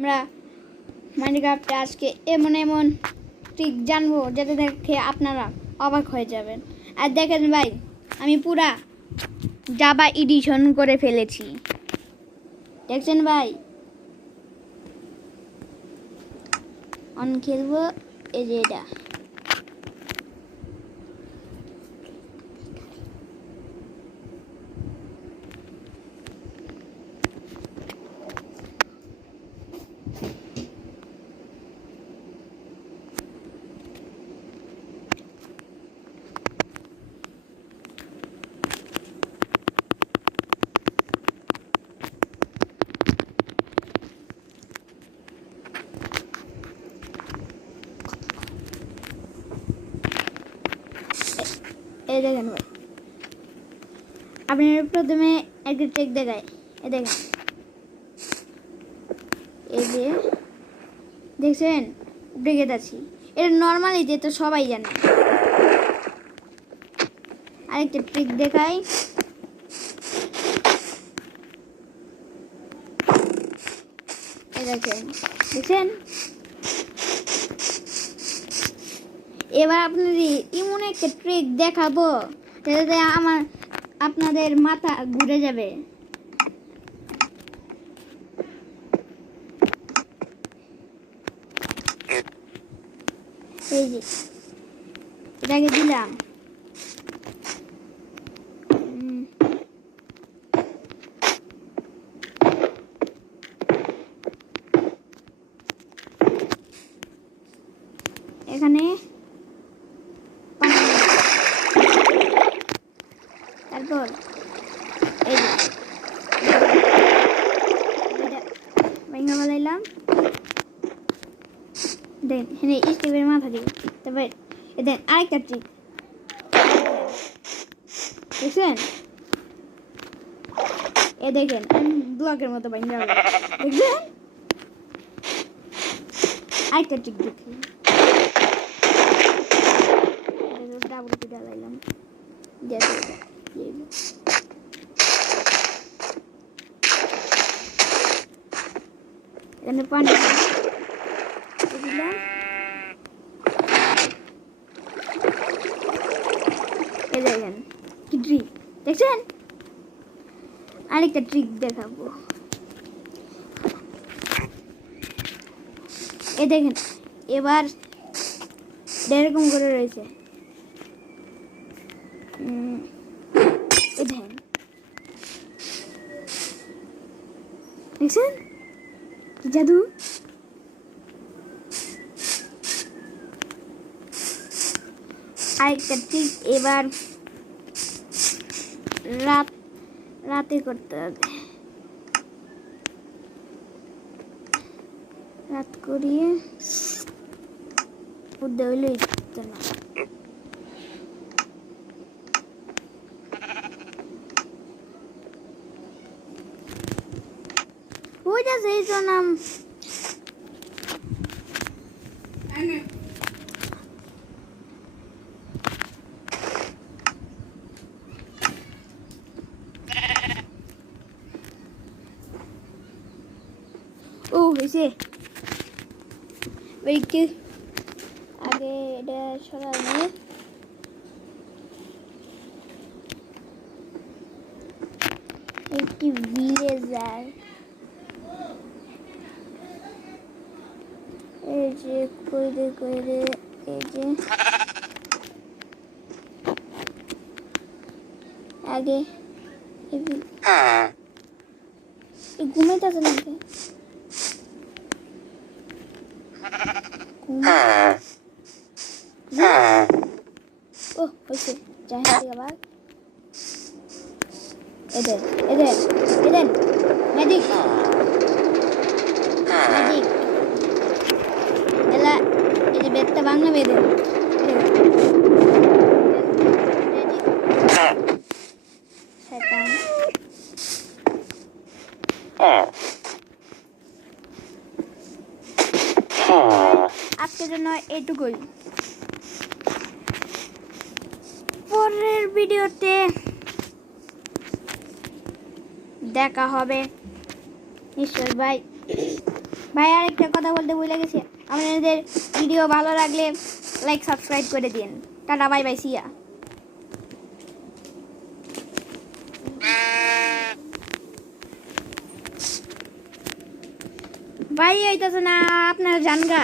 আমরা মাইনক্রাফটে আজকে এমন এমন ট্রিক জানবো যেটা দেখে আপনারা অবাক হয়ে যাবেন। আর দেখেন ভাই, আমি পুরা জাভা এডিশন করে ফেলেছি, দেখছেন ভাই। অন খেলবো, এই যে এটা এই দেখেন ভাই, আপনার প্রথমে একটা ট্রিক দেখায়। এই দেখেন, এই যে দেখছেন ব্রেকে আছি, এটা নর্মালি যে তো সবাই জানে। আরেকটা ট্রিক দেখাই, এই দেখেন, দেখছেন। এবার আপনাদের এমন একটা ট্রিক দেখাবো যাতে আপনাদের মাথা ঘুরে যাবে। এই যে এটাকে দিলাম, এখানে তারপর এই যে ভেঙে ফেলাইলাম। দেন এখানে স্টিভের মাথা দিব। তারপর দেন আরেকটা ট্রিক দেখছেন, এ দেখেন ব্লকের মতো ভেঙে গেল, দেখছেন। আরেকটা ট্রিক দেখি, ডাবল পিটা লাইলাম, এখানে পানি দিলাম। এই দেখেন কি ট্রিক দেখছেন। আরেকটা ট্রিক দেখাবো, এই দেখেন। এবার এরকম করে রয়েছে, এই দেখেন, দেখছেন কি জাদু। আরেকটা ট্রিক এবার রাতে করতে হবে। রাত করিয়ে উদ্দে হইলে না, ওই যাচ্ছে এই তো নাম। ও হয়েছে, একটু আগে এটা সরানো, একটি ভিলেজার, এই যে কইরে কইরে, এই যে আগে ঘুমাইতেছে নাকি, ও হয়েছে যাই আবার। এদের এদের এদের ম্যাজিক ম্যাজিক এলা, এই যে বেদটা বাংলা বেদের শয়তান। আজকের জন্য এইটুকুই, পরের ভিডিওতে দেখা হবে নিশ্চয় ভাই। ভাই আরেকটা কথা বলতে ভুলে গেছি, আপনাদের ভিডিও ভালো লাগলে লাইক সাবস্ক্রাইব করে দিন। টাটা বাই বাই সিয়া। ভাই হইতেছে না আপনার জানগা।